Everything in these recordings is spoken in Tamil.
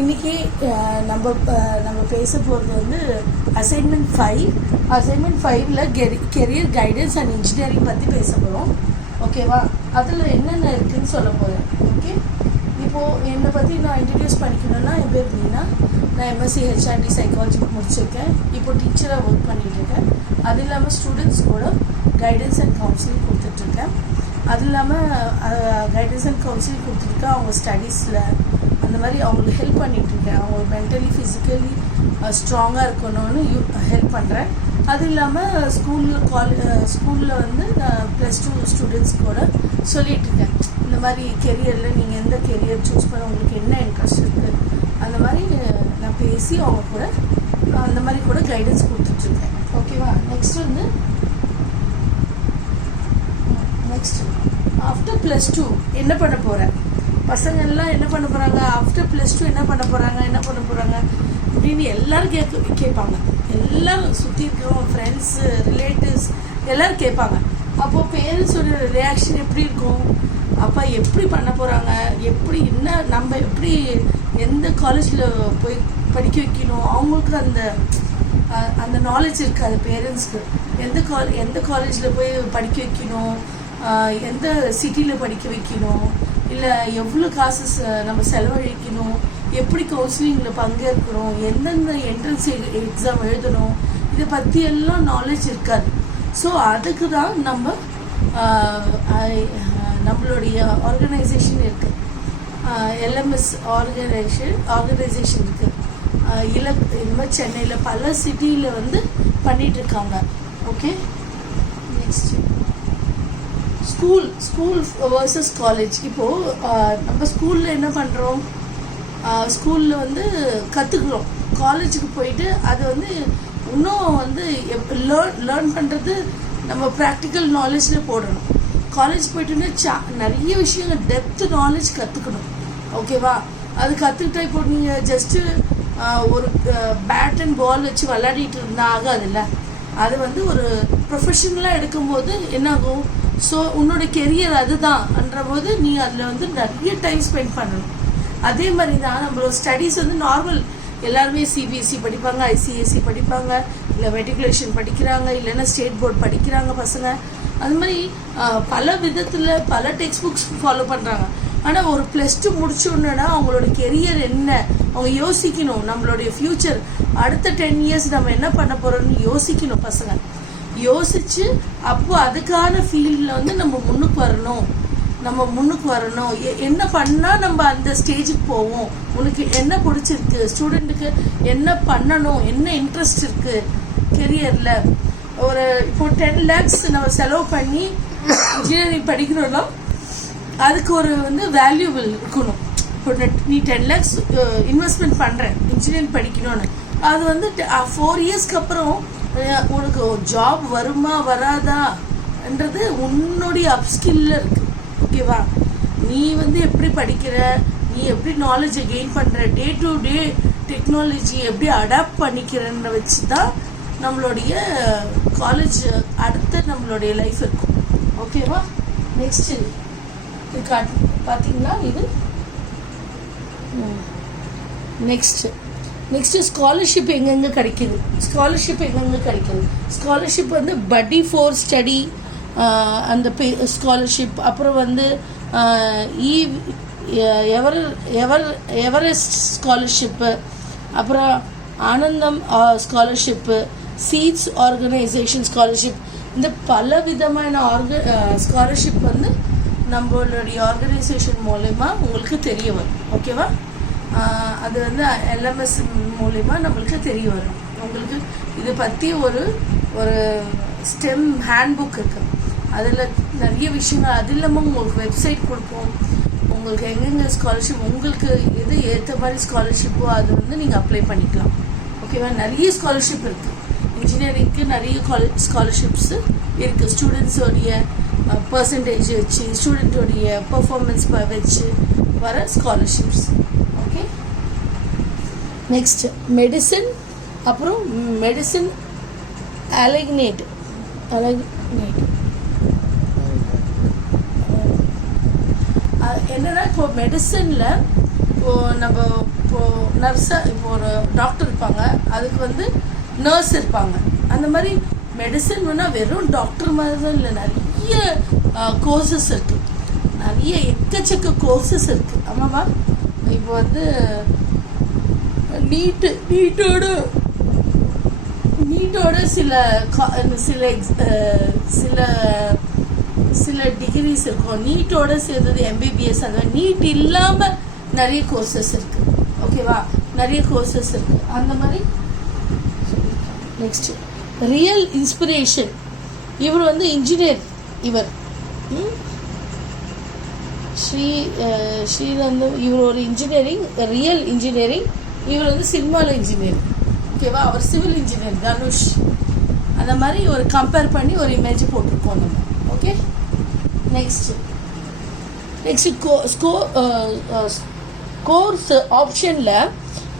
இன்றைக்கி நம்ம பேச போகிறது வந்து அசைன்மெண்ட் 5. அசைன்மெண்ட் 5ல் கெரியர் கைடன்ஸ் அண்ட் இன்ஜினியரிங் பற்றி பேச போகிறோம். ஓகேவா? அதில் என்னென்ன இருக்குதுன்னு சொல்ல போகிறேன். ஓகே, இப்போது என்னை பற்றி நான் இன்ட்ரடியூஸ் பண்ணிக்கணுன்னா, என் பேர் மீனா. நான் எம்எஸ்சி ஹெச்ஆர்டி சைக்காலஜி முடிச்சிருக்கேன். இப்போ டீச்சராக ஒர்க் பண்ணிகிட்ருக்கேன். அது இல்லாமல் ஸ்டூடெண்ட்ஸ் கூட கைடன்ஸ் அண்ட் கவுன்சிலிங் கொடுத்துட்ருக்கேன். அது இல்லாமல் கைடன்ஸ் அண்ட் கவுன்சிலிங் கொடுத்துருக்கேன். அவங்க ஸ்டடீஸில் அந்த மாதிரி அவங்களுக்கு ஹெல்ப் பண்ணிகிட்ருக்கேன். அவங்க மென்டலி ஃபிசிக்கலி ஸ்ட்ராங்காக இருக்கணும்னு ஹெல்ப் பண்ணுறேன். அது இல்லாமல் ஸ்கூலில் வந்து +2 ஸ்டூடெண்ட்ஸ் கூட சொல்லிகிட்ருக்கேன். இந்த மாதிரி கெரியரில் நீங்கள் எந்த கெரியர் சூஸ் பண்ண உங்களுக்கு என்ன இன்ட்ரெஸ்ட் இருக்குது, அந்த மாதிரி நான் பேசி அவங்க கூட அந்த மாதிரி கூட கைடன்ஸ் கொடுத்துட்ருக்கேன். ஓகேவா? நெக்ஸ்ட் ஆஃப்டர் +2 என்ன பண்ண போகிறேன், பசங்கள்லாம் என்ன பண்ண போகிறாங்க, ஆஃப்டர் +2 என்ன பண்ண போகிறாங்க அப்படின்னு எல்லோரும் கேட்பாங்க. எல்லோரும் சுற்றி இருக்கிறவங்க, ஃப்ரெண்ட்ஸு, ரிலேட்டிவ்ஸ் எல்லோரும் கேட்பாங்க. அப்போது பேரண்ட்ஸோட ரியாக்ஷன் எப்படி இருக்கும்? அப்போ எப்படி பண்ண போகிறாங்க, நம்ம எப்படி எந்த காலேஜில் போய் படிக்க வைக்கணும், அவங்களுக்கு அந்த நாலேஜ் இருக்காது பேரண்ட்ஸ்க்கு. எந்த காலேஜில் போய் படிக்க வைக்கணும், எந்த சிட்டியில் படிக்க வைக்கணும், இல்லை எவ்வளோ காசு நம்ம செலவழிக்கணும், எப்படி கவுன்சிலிங்கில் பங்கேற்கணும், எந்தெந்த என்ட்ரன்ஸ் எக்ஸாம் எழுதணும், இதை பற்றியெல்லாம் நாலேஜ் இருக்காது. ஸோ அதுக்கு தான் நம்மளுடைய ஆர்கனைசேஷன் இருக்குது. LMS ஆர்கனைசேஷன் இருக்குது. இந்த மாதிரி சென்னையில் பல சிட்டியில் வந்து பண்ணிகிட்ருக்காங்க. Okay, next school versus college. இப்போது நம்ம ஸ்கூலில் என்ன பண்ணுறோம், ஸ்கூலில் வந்து கற்றுக்குறோம். காலேஜுக்கு போயிட்டு அது வந்து இன்னும் வந்து லேர்ன் பண்ணுறது நம்ம ப்ராக்டிக்கல் நாலேஜில் போடணும். காலேஜ் போய்ட்டுன்னா நிறைய விஷயங்கள் டெப்த் நாலேஜ் கற்றுக்கணும். ஓகேவா? அது கற்றுக்கிட்டா இப்போ நீங்கள் ஜஸ்ட்டு ஒரு பேட் அண்ட் பால் வச்சு விளையாடிட்டு இருந்தால் ஆகாதுல்ல. அது வந்து ஒரு ப்ரொஃபஷனலாக எடுக்கும்போது என்னாகும், ஸோ உன்னோட கெரியர் அதுதான்ன்ற போது நீ அதில் வந்து நிறைய டைம் ஸ்பெண்ட் பண்ணணும். அதே மாதிரி தான் நம்மளோட ஸ்டடீஸ் வந்து நார்மல், எல்லாருமே CBSE படிப்பாங்க, ICSE படிப்பாங்க, இல்லை மெட்ரிகுலேஷன் படிக்கிறாங்க, இல்லைன்னா ஸ்டேட் போர்டு படிக்கிறாங்க பசங்க. அது மாதிரி பல விதத்தில் பல டெக்ஸ்ட் புக்ஸ் ஃபாலோ பண்ணுறாங்க. ஆனால் ஒரு +2 முடிச்சோன்னா அவங்களோட கெரியர் என்ன அவங்க யோசிக்கணும். நம்மளுடைய ஃப்யூச்சர் அடுத்த 10 இயர்ஸ் நம்ம என்ன பண்ண போகிறோம்னு யோசிக்கணும் பசங்க. யோசித்து அப்போது அதுக்கான ஃபீல்டில் வந்து நம்ம முன்னுக்கு வரணும். என்ன பண்ணால் நம்ம அந்த ஸ்டேஜுக்கு போவோம், உனக்கு என்ன பிடிச்சிருக்கு, ஸ்டூடெண்ட்டுக்கு என்ன பண்ணணும், என்ன இன்ட்ரெஸ்ட் இருக்குது கெரியரில். இப்போ 10 lakhs நம்ம செலவு பண்ணி இன்ஜினியரிங் படிக்கிறோம்னா அதுக்கு ஒரு வந்து வேல்யூபிள் இருக்கணும். இப்போ நீ 10 lakhs இன்வெஸ்ட்மெண்ட் பண்ணுறேன் இன்ஜினியரிங் படிக்கணும்னு, அது வந்து 4 இயர்ஸ்க்கு அப்புறம் உனக்கு ஜாப் வருமா வராதான்றது உன்னுடைய அப்ஸ்கில்ல இருக்குது. ஓகேவா? நீ வந்து எப்படி படிக்கிற, நீ எப்படி நாலேஜை கெயின் பண்ணுற, டே டு டே டெக்னாலஜி எப்படி அடாப்ட் பண்ணிக்கிறன்ற வச்சு தான் நம்மளுடைய காலேஜ் அடுத்த நம்மளுடைய லைஃப் இருக்கும். ஓகேவா? நெக்ஸ்ட்டு இது பார்த்தீங்கன்னா இது நெக்ஸ்ட்டு ஸ்காலர்ஷிப் எங்கெங்கே கிடைக்கிது. ஸ்காலர்ஷிப் வந்து பட்டி ஃபார் ஸ்டடி அந்த ஸ்காலர்ஷிப், அப்புறம் வந்து எவரெஸ்ட் ஸ்காலர்ஷிப்பு, அப்புறம் ஆனந்தம் ஸ்காலர்ஷிப்பு, சீட்ஸ் ஆர்கனைசேஷன் ஸ்காலர்ஷிப், இந்த பல விதமான ஸ்காலர்ஷிப் வந்து நம்மளுடைய ஆர்கனைசேஷன் மூலமா உங்களுக்கு தெரிய வரும். ஓகேவா? அது வந்து LMS மூலமா நம்மளுக்கு தெரிய வரும். உங்களுக்கு இதை பற்றி ஒரு ஸ்டெம் ஹேண்ட்புக் இருக்குது. அதில் நிறைய விஷயங்கள், அது இல்லாமல் உங்களுக்கு வெப்சைட் கொடுப்போம். உங்களுக்கு எங்கெங்கே ஸ்காலர்ஷிப், உங்களுக்கு எது ஏற்ற மாதிரி ஸ்காலர்ஷிப்போ அது வந்து நீங்கள் அப்ளை பண்ணிக்கலாம். ஓகேவா? நிறைய ஸ்காலர்ஷிப் இருக்குது. இன்ஜினியரிங்க்கு நிறைய ஸ்காலர்ஷிப்ஸு இருக்குது. ஸ்டூடெண்ட்ஸோடைய பர்சன்டேஜ் வச்சு, ஸ்டூடெண்ட்டோடைய பர்ஃபார்மன்ஸ் வச்சு வர ஸ்காலர்ஷிப்ஸ். ஓகே, நெக்ஸ்ட் மெடிசன், அப்புறம் மெடிசன் அலைக்னேட் என்னென்னா இப்போ மெடிசனில் இப்போது நம்ம இப்போது நர்ஸாக இப்போ ஒரு டாக்டர் இருப்பாங்க, அதுக்கு வந்து நர்ஸ் இருப்பாங்க. அந்த மாதிரி மெடிசன் வேணால் வெறும் டாக்டர் மாதிரி தான் இல்லை, நிறைய கோர்சஸ் இருக்குது, நிறைய எக்கச்சக்க கோர்சஸ் இருக்குது. ஆமாம்மா, இப்போ வந்து நீட்டோட சில சில டிகிரிஸ் இருக்கும். நீட்டோட சேர்ந்தது எம்பிபிஎஸ். அந்த நீட் இல்லாமல் நிறைய கோர்சஸ் இருக்குது. ஓகேவா, நிறைய கோர்சஸ் இருக்குது. அந்த மாதிரி நெக்ஸ்ட் ரியல் இன்ஸ்பிரேஷன். இவர் வந்து இன்ஜினியர். இவர் ஸ்ரீரந்து. இவர் ஒரு இன்ஜினியரிங், ரியல் இன்ஜினியரிங். இவர் வந்து சினிமாவில் இன்ஜினியரிங். ஓகேவா, அவர் சிவில் இன்ஜினியர் தனுஷ். அந்த மாதிரி ஒரு கம்பேர் பண்ணி ஒரு இமேஜ் போட்டிருக்கோம் நம்ம. ஓகே, நெக்ஸ்ட் கோர்ஸ் ஆப்ஷனில்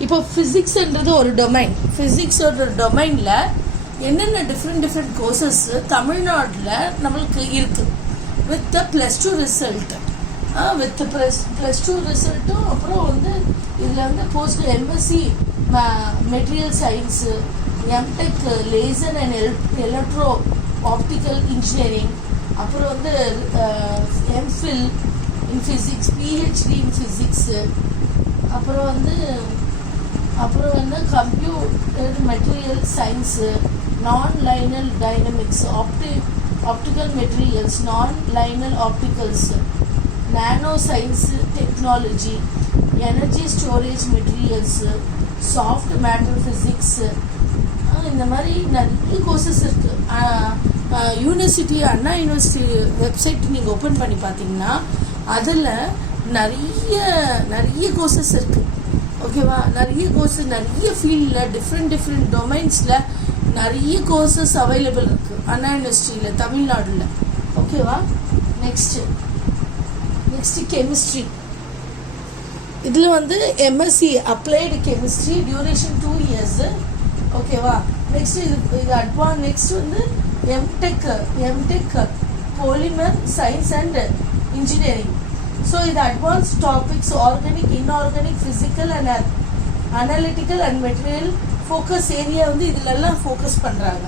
இப்போ ஃபிசிக்ஸ்ன்றது ஒரு டொமைன். ஃபிசிக்ஸோட டொமைனில் என்னென்ன டிஃப்ரெண்ட் கோர்சஸ் தமிழ்நாட்டில் நம்மளுக்கு இருக்குது வித் த +2 ரிசல்ட். வித் +2 ரிசல்ட்டும் அப்புறம் வந்து இதில் வந்து post MSc material science, MTech laser and electro optical engineering, அப்புறம் வந்து MPhil in physics, PhD in physics, அப்புறம் வந்து computer material science, non linear dynamics, optical materials, non linear opticals, nano science technology, energy storage materials, soft matter physics. இந்த மாதிரி நிறைய கோர்சஸ் இருக்குது. யூனிவர்சிட்டி, அண்ணா யூனிவர்சிட்டி வெப்சைட் நீங்கள் ஓப்பன் பண்ணி பார்த்தீங்கன்னா அதில் நிறைய கோர்சஸ் இருக்குது. ஓகேவா, நிறைய கோர்சஸ், நிறைய ஃபீல்டில் டிஃப்ரெண்ட் டொமைன்ஸில் நிறைய கோர்சஸ் அவைலபிள் இருக்குது அண்ணா யூனிவர்சிட்டியில் தமிழ்நாடுல. ஓகேவா, நெக்ஸ்ட்டு கெமிஸ்ட்ரி. இதில் வந்து MSc applied chemistry, duration 2 years. ஓகேவா, நெக்ஸ்ட் இது அட்வான்ஸ். நெக்ஸ்ட் வந்து MTech polymer science and engineering. So இது advance topics, organic, inorganic, physical and analytical and material focus area வந்து இதிலெல்லாம் ஃபோக்கஸ் பண்ணுறாங்க.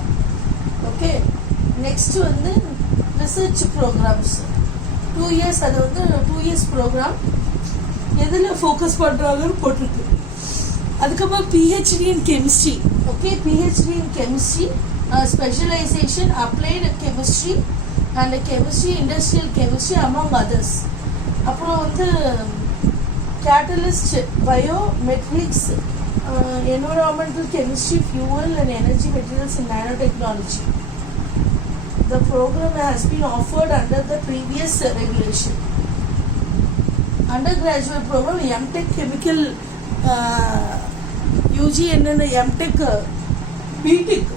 ஓகே, நெக்ஸ்ட் வந்து ரிசர்ச் ப்ரோக்ராம்ஸ் 2 years. அது வந்து 2 years ப்ரோக்ராம் எதில் ஃபோக்கஸ் பண்ணுறாங்கன்னு போட்டிருக்கு. அதுக்கப்புறம் PhD in chemistry. Okay, PhD in chemistry, specialization applied chemistry and chemistry, industrial chemistry among others. அப்புறம் வந்து catalyst, biometrics, environmental chemistry, fuel and energy materials in nano technology. The program has been offered under the previous regulation. Undergraduate program MTech Chemical, UG என்னென்ன MTech, BTech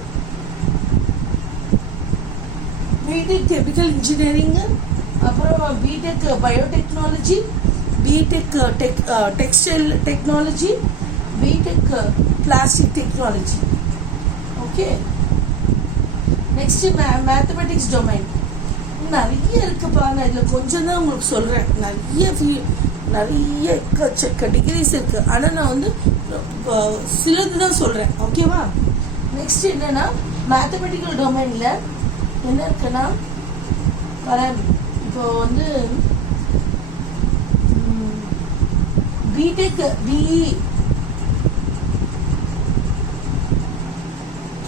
Chemical Engineering, அப்புறம் BTech Biotechnology, BTech Textile Technology, BTech Plastic Technology. Okay, next mathematics domain. நிறைய இருக்குப்பா, நான் இதில் கொஞ்சம் தான் உங்களுக்கு சொல்கிறேன். நிறைய எக்கச்சக்க டிகிரிஸ் இருக்குது. ஆனால் நான் வந்து சிலது தான் சொல்கிறேன். ஓகேவா, நெக்ஸ்ட் என்னென்னா மேத்தமெட்டிக்கல் டொமைனில் என்ன இருக்குன்னா இப்போ வந்து B Tech, BE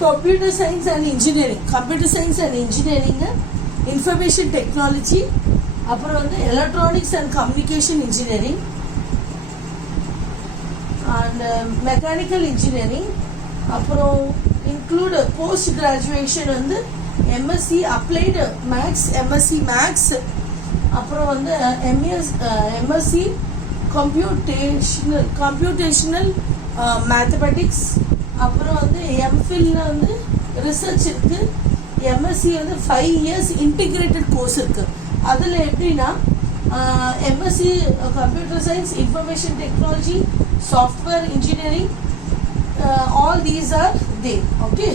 computer science and engineering, information technology, அப்புறம் வந்து electronics and communication engineering and mechanical engineering. அப்புறம் இன்க்ளூட் போஸ்ட் கிராஜுவேஷன் வந்து MSc applied maths, MSc maths, அப்புறம் வந்து எம்எஸ்சி கம்ப்யூட்டேஷனல் மேத்தமெட்டிக்ஸ். அப்புறம் வந்து எம்ஃபில்ல வந்து ரிசர்ச் இருக்குது. எம்எஸ்சி வந்து 5 years இன்டிகிரேட்டட் கோர்ஸ் இருக்குது. அதில் எப்படின்னா MSc computer science, information technology, software engineering, all these are they. Okay,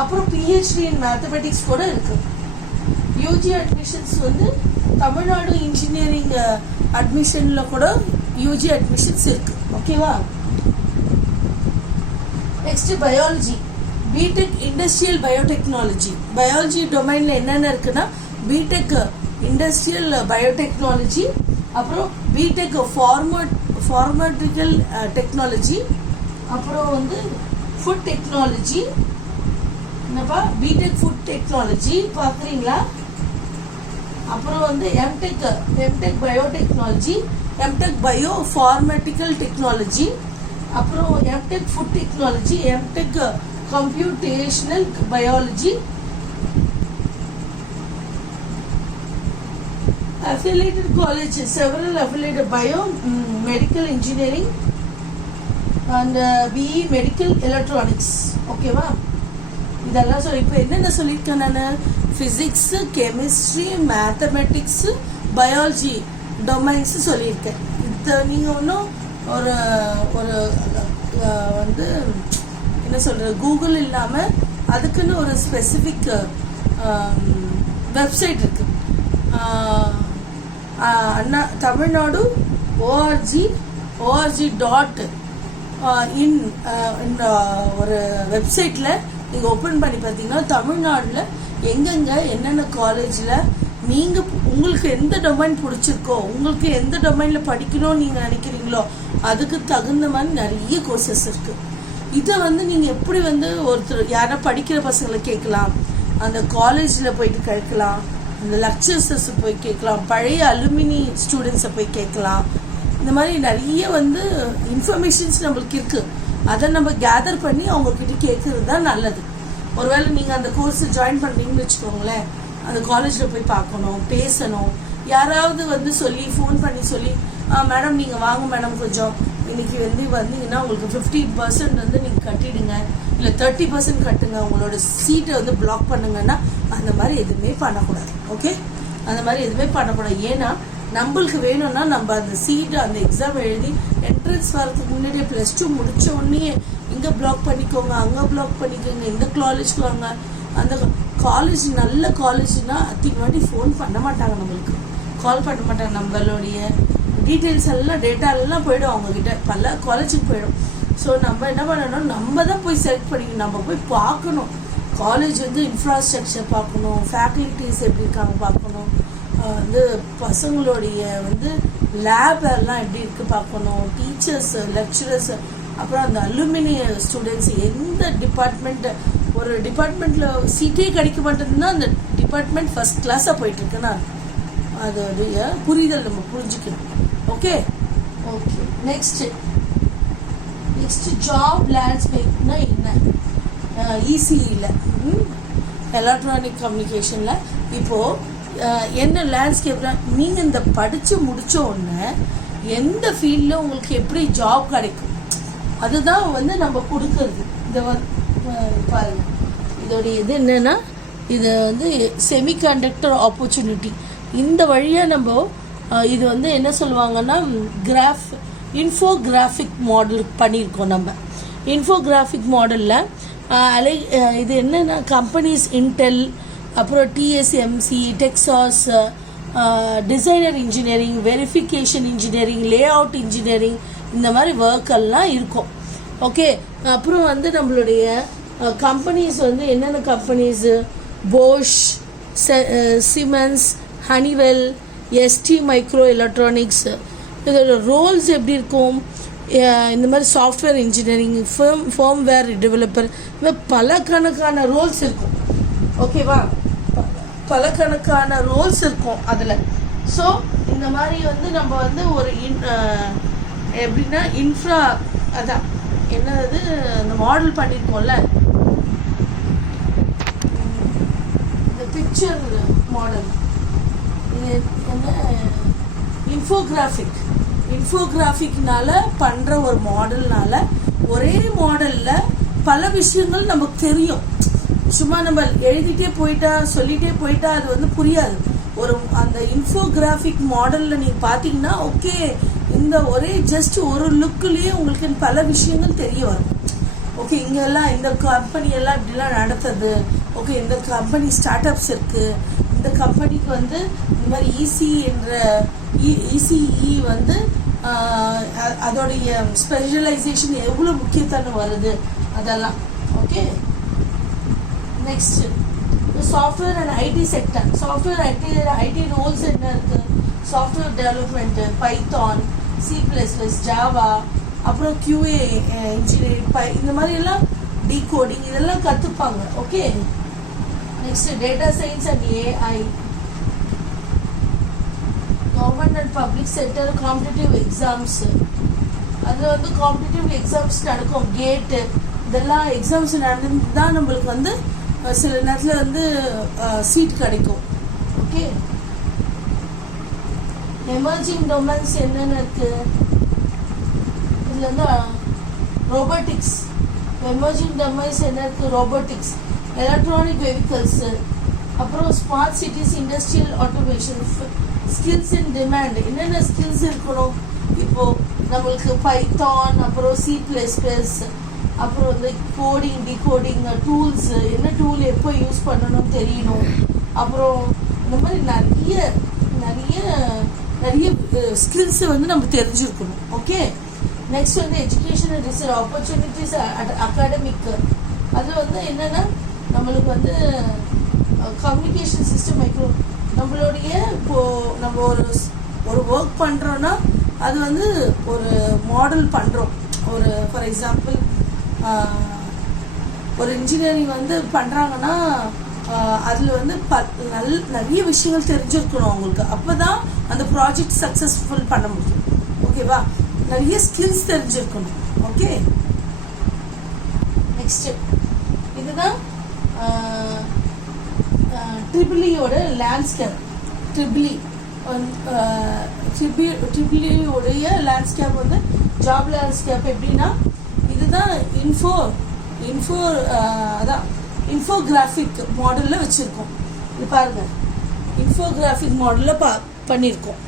அப்புறம் பிஹெச்டி இன் மேத்தமெட்டிக்ஸ் கூட இருக்குது. யூஜி அட்மிஷன்ஸ் வந்து தமிழ்நாடு இன்ஜினியரிங் அட்மிஷனில் கூட யூஜி அட்மிஷன்ஸ் இருக்கு. ஓகேவா? Next biology, BTech industrial biotechnology. Biology டொமைன்ல என்னென்ன இருக்குன்னா பிடெக் இண்டஸ்ட்ரியல் பயோடெக்னாலஜி, அப்புறம் பிடெக் ஃபார்மட்டிக்கல் டெக்னாலஜி, அப்புறம் வந்து ஃபுட் டெக்னாலஜி. என்னப்பா பிடெக் ஃபுட் டெக்னாலஜி பார்க்குறீங்களா? அப்புறம் வந்து MTech biotechnology, MTech bio pharmaceutical technology, அப்புறம் MTech food technology, MTech computational biology, affiliated colleges, several affiliated medical engineering and BE medical electronics. ஓகேவா? இதெல்லாம் சொல்லி இப்போ என்னென்ன சொல்லியிருக்கேன் நான்? Physics, chemistry, mathematics, biology domains சொல்லியிருக்கேன். இது நீங்கள் ஒன்றும் ஒரு ஒரு வந்து என்ன சொல்கிறது, கூகுள் இல்லாமல் அதுக்குன்னு ஒரு ஸ்பெசிஃபிக் வெப்சைட் இருக்குது. அண்ணா தமிழ்நாடு ORG.in ஒரு வெப்சைட்டில் நீங்கள் ஓப்பன் பண்ணி பார்த்தீங்கன்னா தமிழ்நாட்டில் எங்கெங்கே என்னென்ன காலேஜில் நீங்கள் உங்களுக்கு எந்த டொமைன் பிடிச்சிருக்கோ, உங்களுக்கு எந்த டொமைனில் படிக்கணும்னு நீங்கள் நினைக்கிறீங்களோ அதுக்கு தகுந்த மாதிரி நிறைய கோர்சஸ் இருக்குது. இதை வந்து நீங்கள் எப்படி வந்து ஒருத்தர் யாரா படிக்கிற பசங்களை கேட்கலாம், அந்த காலேஜில் போயிட்டு கேட்கலாம், அந்த லெக்சர்ஸை போய் கேட்கலாம், பழைய அலுமினி ஸ்டூடெண்ட்ஸை போய் கேட்கலாம். இந்த மாதிரி நிறைய வந்து இன்ஃபர்மேஷன்ஸ் நம்மளுக்கு இருக்குது. அதை நம்ம கேதர் பண்ணி அவங்கக்கிட்ட கேட்குறது தான் நல்லது. ஒருவேளை நீங்கள் அந்த கோர்ஸ் ஜாயின் பண்ணுறீங்கன்னு வச்சுக்கோங்களேன், அந்த காலேஜில் போய் பார்க்கணும், பேசணும். யாராவது வந்து சொல்லி ஃபோன் பண்ணி சொல்லி மேடம் நீங்கள் வாங்க மேடம் கொஞ்சம் இன்னைக்கு வந்து வந்தீங்கன்னா உங்களுக்கு 50% வந்து நீங்கள் கட்டிடுங்க, இல்லை 30% கட்டுங்க, உங்களோட சீட்டை வந்து பிளாக் பண்ணுங்கன்னா அந்த மாதிரி எதுவுமே பண்ணக்கூடாது. ஓகே? அந்த மாதிரி எதுவுமே பண்ணக்கூடாது. ஏன்னா நம்மளுக்கு வேணும்னா நம்ம அந்த சீட்டு அந்த எக்ஸாம் எழுதி என்ட்ரன்ஸ் வரதுக்கு முன்னாடியே +2 முடிச்ச உடனே இங்கே பிளாக் பண்ணிக்கோங்க, அங்கே பிளாக் பண்ணிக்கோங்க, இந்த காலேஜ்க்கு வாங்க. அந்த காலேஜ் நல்ல காலேஜ்னா அதிக வாட்டி ஃபோன் பண்ண மாட்டாங்க, நம்மளுக்கு கால் பண்ண மாட்டாங்க. நம்மளுடைய டீட்டெயில்ஸ் எல்லாம் டேட்டா எல்லாம் போயிடும் அவங்கக்கிட்ட, பல காலேஜுக்கு போயிடும். ஸோ நம்ம என்ன பண்ணணும், நம்ம தான் போய் செலக்ட் பண்ணிக்கணும், நம்ம போய் பார்க்கணும். காலேஜ் வந்து இன்ஃப்ராஸ்ட்ரக்சர் பார்க்கணும், ஃபேக்கல்ட்டிஸ் எப்படி இருக்காங்க பார்க்கணும், வந்து பசங்களுடைய வந்து லேப் எல்லாம் எப்படி இருக்குது பார்க்கணும், டீச்சர்ஸ், லெக்சரர்ஸ், அப்புறம் அந்த அலுமினி ஸ்டூடெண்ட்ஸ், எந்த டிபார்ட்மெண்ட், ஒரு டிபார்ட்மெண்ட்டில் சீட்டே கிடைக்க மாட்டேங்குதுன்னா அந்த டிபார்ட்மெண்ட் ஃபர்ஸ்ட் கிளாஸாக போயிட்டுருக்குன்னா அதோடைய புரிதல் நம்ம புரிஞ்சுக்கணும். ஓகே? நெக்ஸ்ட் ஜாப் லேண்ட்ஸ்கேப்னா என்ன? இசிஇயில் எலக்ட்ரானிக் கம்யூனிகேஷனில் இப்போது என்ன லேண்ட்ஸ்கேப்னா, நீங்கள் இந்த படித்து முடித்த உடனே எந்த ஃபீல்டில் உங்களுக்கு எப்படி ஜாப் கிடைக்கும் அதுதான் வந்து நம்ம கொடுக்கறது. இதை பாருங்க, இதோடைய இது என்னென்னா, இது வந்து செமிகண்டக்டர் ஆப்பர்ச்சுனிட்டி. இந்த வழியாக நம்ம இது வந்து என்ன சொல்லுவாங்கன்னா இன்ஃபோகிராஃபிக் மாடல் பண்ணியிருக்கோம். நம்ம இன்ஃபோகிராஃபிக் மாடலில் இது என்னென்னா கம்பெனிஸ் இன்டெல், அப்புறம் TSMC, Texas, designer engineering, verification engineering, lay out engineering, இந்த மாதிரி ஒர்க்கெல்லாம் இருக்கும். ஓகே? அப்புறம் வந்து நம்மளுடைய கம்பெனிஸ் வந்து என்னென்ன companies, Bosch, Siemens, Honeywell, ST micro electronics. இதோட ரோல்ஸ் எப்படி இருக்கும், இந்த மாதிரி சாஃப்ட்வேர் இன்ஜினியரிங், ஃபேர்ம்வேர் டெவலப்பர், இந்த மாதிரி பல கணக்கான ரோல்ஸ் இருக்கும். ஓகேவா? பல கணக்கான ரோல்ஸ் இருக்கும் அதில். ஸோ இந்த மாதிரி வந்து நம்ம வந்து ஒரு எப்படின்னா அதான் என்னது இந்த மாடல் பண்ணியிருக்கோம்ல, இந்த பிக்சர் மாடல், இது என்ன இன்ஃபோகிராஃபிக்னால பண்ணுற ஒரு மாடல்னால ஒரே மாடலில் பல விஷயங்கள் நமக்கு தெரியும். சும்மா நம்ம எழுதிட்டே போயிட்டா சொல்லிகிட்டே போயிட்டா அது வந்து புரியாது. ஒரு அந்த இன்ஃபோகிராஃபிக் மாடலில் நீங்கள் பார்த்தீங்கன்னா ஓகே, இந்த ஒரே ஜஸ்ட் ஒரு லுக்குலேயே உங்களுக்கு பல விஷயங்கள் தெரிய வரும். ஓகே, இங்கெல்லாம் இந்த கம்பெனியெல்லாம் இப்படிலாம் நடத்துறது, ஓகே இந்த கம்பெனி ஸ்டார்ட் அப்ஸ் இருக்குது, இந்த கம்பெனிக்கு வந்து இந்த மாதிரி இசிஇ வந்து அதோடைய ஸ்பெஷலைசேஷன் எவ்வளோ முக்கியத்துவம் வருது அதெல்லாம். Okay, next software and IT sector. Software IT roles என்ன இருக்குது? Software development, Python, C++, Java, அப்புறம் QA இன்ஜினியரிங், இந்த மாதிரி எல்லாம் டீகோடிங் இதெல்லாம் கற்றுப்பாங்க. Okay, next data science and AI. Government and public sector competitive exams, அதில் வந்து காம்படிட்டிவ் எக்ஸாம்ஸ் நடக்கும். கேட்டு இதெல்லாம் எக்ஸாம்ஸ் நடந்து தான் நம்மளுக்கு வந்து சில நேரத்தில் வந்து சீட் கிடைக்கும். ஓகே, எமர்ஜிங் டொமைன்ஸ் என்னென்ன இருக்குது? இதில் வந்து ரோபோட்டிக்ஸ். எமர்ஜிங் டொமைன்ஸ் என்ன இருக்குது? ரோபோட்டிக்ஸ், எலக்ட்ரானிக் வெஹிக்கல்ஸு, அப்புறம் smart cities, industrial automation. Skills in demand. என்னென்ன ஸ்கில்ஸ் இருக்கணும்? இப்போது நம்மளுக்கு பைத்தான், அப்புறம் C++, அப்புறம் வந்து கோடிங், டிகோடிங், டூல்ஸு, என்ன டூல் எப்போ யூஸ் பண்ணணும்னு தெரியணும். அப்புறம் இந்த மாதிரி நிறைய நிறைய நிறைய ஸ்கில்ஸை வந்து நம்ம தெரிஞ்சுருக்கணும். ஓகே, நெக்ஸ்ட் வந்து education and research opportunities academic. அது வந்து என்னென்னா நம்மளுக்கு வந்து கம்யூனிகேஷன் சிஸ்டம் மைக்ரோ. நம்மளுடைய இப்போது நம்ம ஒரு ஒர்க் பண்ணுறோன்னா அது வந்து ஒரு மாடல் பண்ணுறோம். ஒரு ஃபார் எக்ஸாம்பிள் ஒரு இன்ஜினியரிங் வந்து பண்ணுறாங்கன்னா அதில் வந்து நிறைய விஷயங்கள் தெரிஞ்சிருக்கணும் அவங்களுக்கு. அப்போ தான் அந்த ப்ராஜெக்ட் சக்ஸஸ்ஃபுல் பண்ண முடியும். ஓகேவா, நிறைய ஸ்கில்ஸ் தெரிஞ்சிருக்கணும். ஓகே, நெக்ஸ்ட்டு இதுதான் ட்ரிபிளியோட லேண்ட்ஸ்கேப். ட்ரிபிளியோடைய லேண்ட்ஸ்கேப் வந்து ஜாப் லேண்ட்ஸ்கேப். எப்படின்னா இதுதான் அதான் இன்ஃபோகிராஃபிக் மாடலில் வச்சுருக்கோம். இது பாருங்கள், இன்ஃபோகிராஃபிக் மாடலில் பண்ணியிருக்கோம்.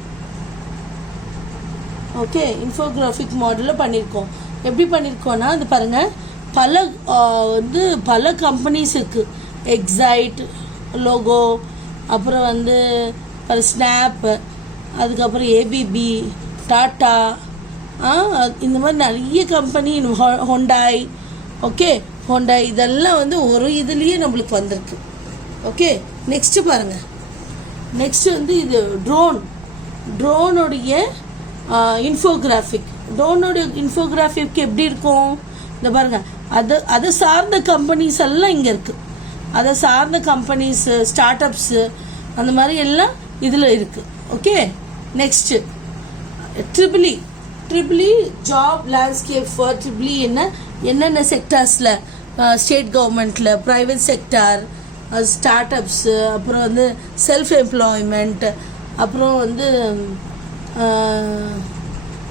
ஓகே, இன்ஃபோகிராஃபிக் மாடலில் பண்ணியிருக்கோம். எப்படி பண்ணியிருக்கோன்னா இது பாருங்கள், பல கம்பெனிஸ் இருக்குது. எக்ஸைட் லோகோ, அப்புறம் வந்து ஸ்னாப், அதுக்கப்புறம் ABB, டாட்டா, இந்த மாதிரி நிறைய கம்பெனி, ஹோண்டாய். ஓகே, ஹோண்டாய் இதெல்லாம் வந்து ஒரு இதுலேயே நம்மளுக்கு வந்திருக்கு. ஓகே, நெக்ஸ்ட்டு பாருங்கள். நெக்ஸ்ட்டு வந்து இது ட்ரோனுடைய இன்ஃபோகிராஃபிக். ட்ரோனோடைய இன்ஃபோகிராஃபிக் எப்படி இருக்கும்? இந்த பாருங்கள், அதை சார்ந்த கம்பெனிஸ் எல்லாம் இங்கே இருக்குது. அதை சார்ந்த கம்பெனிஸு, ஸ்டார்ட் அப்ஸு, அந்த மாதிரி எல்லாம் இதில் இருக்குது. Okay, next triple E job landscape for triple E. என்னென்ன செக்டார்ஸில்? ஸ்டேட் கவர்மெண்ட்டில், ப்ரைவேட் செக்டார், ஸ்டார்ட் அப்ஸு, அப்புறம் வந்து செல்ஃப் எம்ப்ளாய்மெண்ட், அப்புறம் வந்து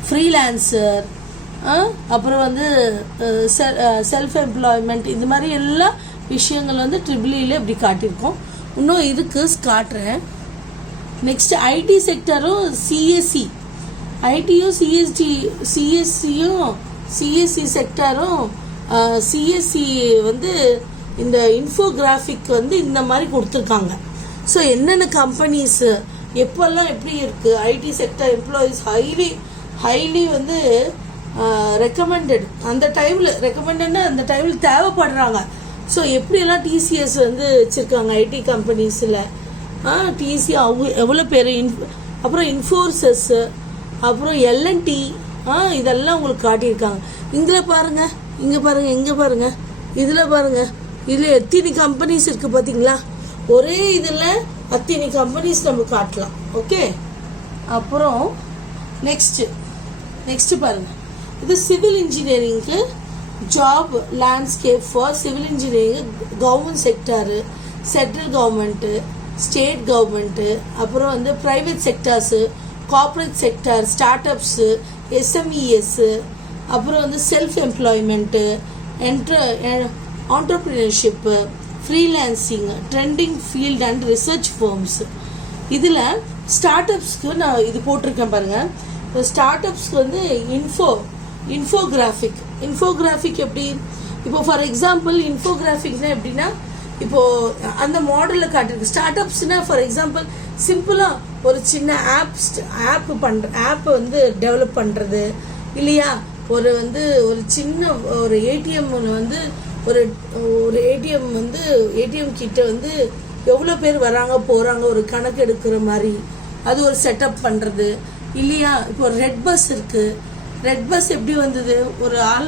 ஃப்ரீலான்சர், அப்புறம் வந்து செல்ஃப் எம்ப்ளாய்மெண்ட், இந்த மாதிரி எல்லா விஷயங்கள் வந்து ட்ரிபிளியில் இப்படி காட்டியிருக்கோம். இன்னும் இதுக்கு காட்டுறேன். நெக்ஸ்ட் ஐடி செக்டரும் CSE, ஐடியும் சிஎஸ்சி செக்டரும் CSE வந்து இந்த இன்ஃபோகிராஃபிக் வந்து இந்த மாதிரி கொடுத்துருக்காங்க. ஸோ என்னென்ன கம்பெனிஸு எப்போல்லாம் எப்படி இருக்குது, ஐடி செக்டர் எம்ப்ளாயீஸ் ஹைலி வந்து ரெக்கமெண்டட். அந்த டைமில் தேவைப்படுறாங்க. ஸோ எப்படியெல்லாம் TCS வந்து வச்சுருக்காங்க ஐடி கம்பெனிஸில். TCS அவங்க எவ்வளோ பேர், அப்புறம் இன்ஃபோர்சஸ்ஸு, அப்புறம் L&T, இதெல்லாம் உங்களுக்கு காட்டியிருக்காங்க. இங்கே பாருங்கள், இங்கே பாருங்கள், இதில் பாருங்கள், இதில் எத்தனை கம்பெனிஸ் இருக்குது பார்த்தீங்களா? ஒரே இதில் அத்தனை கம்பெனிஸ் நம்ம காட்டலாம். ஓகே, அப்புறம் நெக்ஸ்ட்டு பாருங்கள். இது சிவில் இன்ஜினியரிங்க்கு job landscape for civil engineering, government sector, central government, state government, அப்புறம் வந்து private sectors, corporate sector, start ups, SMESஸு, அப்புறம் வந்து self employment, entrepreneurship, freelancing, trending field and research firms. இதில் ஸ்டார்ட் அப்ஸ்க்கு நான் இது போட்டிருக்கேன் பாருங்கள். இப்போ ஸ்டார்ட் அப்ஸ்க்கு வந்து இன்ஃபோகிராஃபிக் எப்படி? இப்போ ஃபார் எக்ஸாம்பிள் இன்ஃபோகிராஃபிக்னா எப்படின்னா, இப்போது அந்த மாடலில் காட்டியிருக்கு. ஸ்டார்ட் அப்ஸ்னால் ஃபார் எக்ஸாம்பிள் சிம்பிளாக ஒரு சின்ன ஆப் வந்து டெவலப் பண்ணுறது இல்லையா, ஒரு சின்ன ஒரு ஏடிஎம் வந்து ஒரு ஏடிஎம் வந்து ஏடிஎம் கிட்ட வந்து எவ்வளோ பேர் வராங்க போகிறாங்க ஒரு கணக்கு எடுக்கிற மாதிரி அது ஒரு செட்டப் பண்ணுறது இல்லையா. இப்போ ரெட் பஸ் இருக்குது. ரெட் பஸ் எப்படி வந்தது? ஒரு ஆள்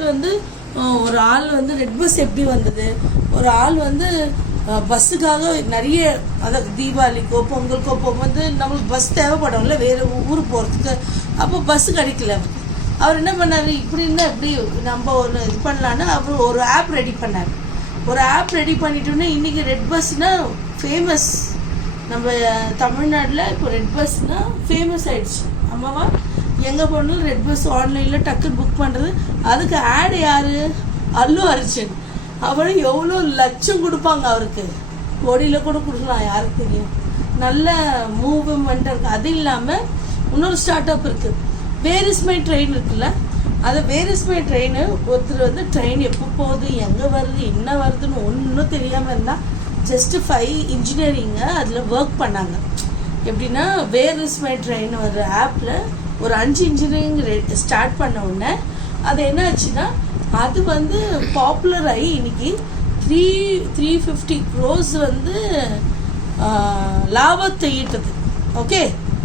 வந்து ரெட் பஸ் எப்படி வந்தது? ஒரு ஆள் வந்து பஸ்ஸுக்காக நிறைய, அதாவது தீபாவளிக்கோ பொங்கலுக்கோ போகும்போது நம்மளுக்கு பஸ் தேவைப்படும்ல வேறு ஊருக்கு போகிறதுக்கு. அப்போ பஸ்ஸு கிடைக்கல. அவர் என்ன பண்ணார், இப்படி இருந்தால் எப்படி நம்ம ஒன்று இது பண்ணலான்னு அவர் ஒரு ஆப் ரெடி பண்ணார். ஒரு ஆப் ரெடி பண்ணிட்டோன்னா இன்றைக்கி ரெட் பஸ்னால் ஃபேமஸ். நம்ம தமிழ்நாட்டில் இப்போ ரெட் பஸ்னால் ஃபேமஸ் ஆகிடுச்சு. ஆமாவா? எங்கே போனாலும் ரெட் பஸ் ஆன்லைனில் டக்குன்னு புக் பண்ணுறது. அதுக்கு ஆட் யார்? அல்லு அர்ஜுன். அவரும் எவ்வளோ லட்சம் கொடுப்பாங்க அவருக்கு, கோடியில் கூட கொடுக்கலாம், யாருக்கு தெரியும். நல்ல மூவ்மெண்ட் இருக்குது. அது இல்லாமல் இன்னொரு ஸ்டார்ட் அப் இருக்குது, வேர் இஸ் மை ட்ரெயின் இருக்குல்ல. அது வேர் இஸ் மை ட்ரெயின் ஒருத்தர் வந்து ட்ரெயின் எப்போ போகுது, எங்கே வருது, என்ன வருதுன்னு ஒன்றும் தெரியாமல் இருந்தால் ஜஸ்ட்டு 5 இன்ஜினியரிங்கை அதில் ஒர்க் பண்ணாங்க. எப்படின்னா வேர் இஸ் மை ட்ரெயின் ஒரு ஆப்பில் ஒரு 5 இன்ஜினியரிங் ஸ்டார்ட் பண்ண உடனே அது என்ன ஆச்சுன்னா அது வந்து பாப்புலர் ஆகி இன்னைக்கு 350 crores வந்து லாபத்தை ஈட்டுது. ஓகே,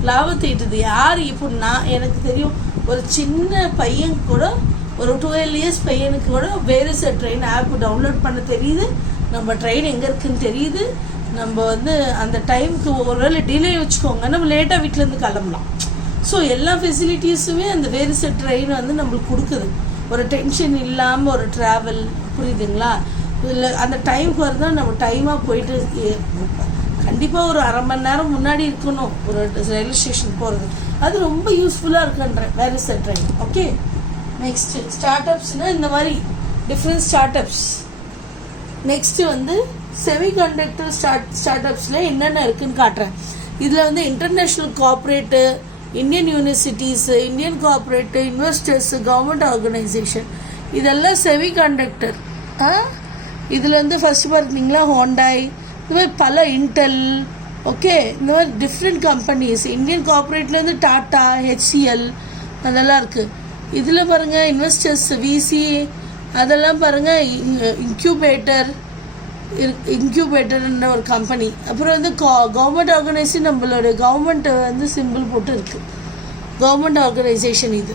லாபத்தை ஈட்டுது. யார் இப்போ எனக்கு தெரியும் ஒரு சின்ன பையன் கூட, ஒரு 12 years பையனுக்கு கூட where is a train app download பண்ண தெரியுது, நம்ம ட்ரெயின் எங்கே இருக்குன்னு தெரியுது. நம்ம வந்து அந்த டைமுக்கு ஒருவேளை டிலே வச்சுக்கோங்க, நம்ம லேட்டாக வீட்டிலேருந்து கிளம்பலாம். ஸோ எல்லா ஃபெசிலிட்டிஸுமே அந்த வேர் இஸ் அ ட்ரெயின் வந்து நம்மளுக்கு கொடுக்குது. ஒரு டென்ஷன் இல்லாமல் ஒரு ட்ராவல், புரியுதுங்களா? இல்லை அந்த டைமுக்கு வரதான் நம்ம டைமாக போயிட்டு கண்டிப்பாக ஒரு அரை மணி நேரம் முன்னாடி இருக்கணும் ஒரு ரயில்வே ஸ்டேஷன் போகிறது. அது ரொம்ப யூஸ்ஃபுல்லாக இருக்குன்ற where is a train. Okay, next start அப்ஸ்னால் இந்த மாதிரி டிஃப்ரெண்ட் ஸ்டார்ட் அப்ஸ். நெக்ஸ்ட்டு வந்து செமிகண்டக்டர் ஸ்டார்ட் அப்ஸில் என்னென்ன இருக்குதுன்னு காட்டுறேன். இதில் வந்து international corporate, Indian universities, Indian corporate, investors, government organisation, இதெல்லாம் செமிகண்டக்டர். இதில் வந்து ஃபஸ்ட்டு பார்த்தீங்களா ஹோண்டாய், இந்த மாதிரி பல இன்டெல், ஓகே, இந்த மாதிரி டிஃப்ரெண்ட் கம்பெனிஸ். இந்தியன் கார்ப்பரேட்லேருந்து டாட்டா, ஹெச்சிஎல் அதெல்லாம் இருக்குது. இதில் பாருங்கள் இன்வெஸ்டர்ஸ், விசி, அதெல்லாம் பாருங்கள் இன்க்யூபேட்டர்ன்ற ஒரு கம்பெனி. அப்புறம் வந்து கவர்மெண்ட் ஆர்கனைசேஷன், நம்மளோட கவர்மெண்ட் வந்து சிம்பிள் போட்டு இருக்குது, கவர்மெண்ட் ஆர்கனைசேஷன் இது.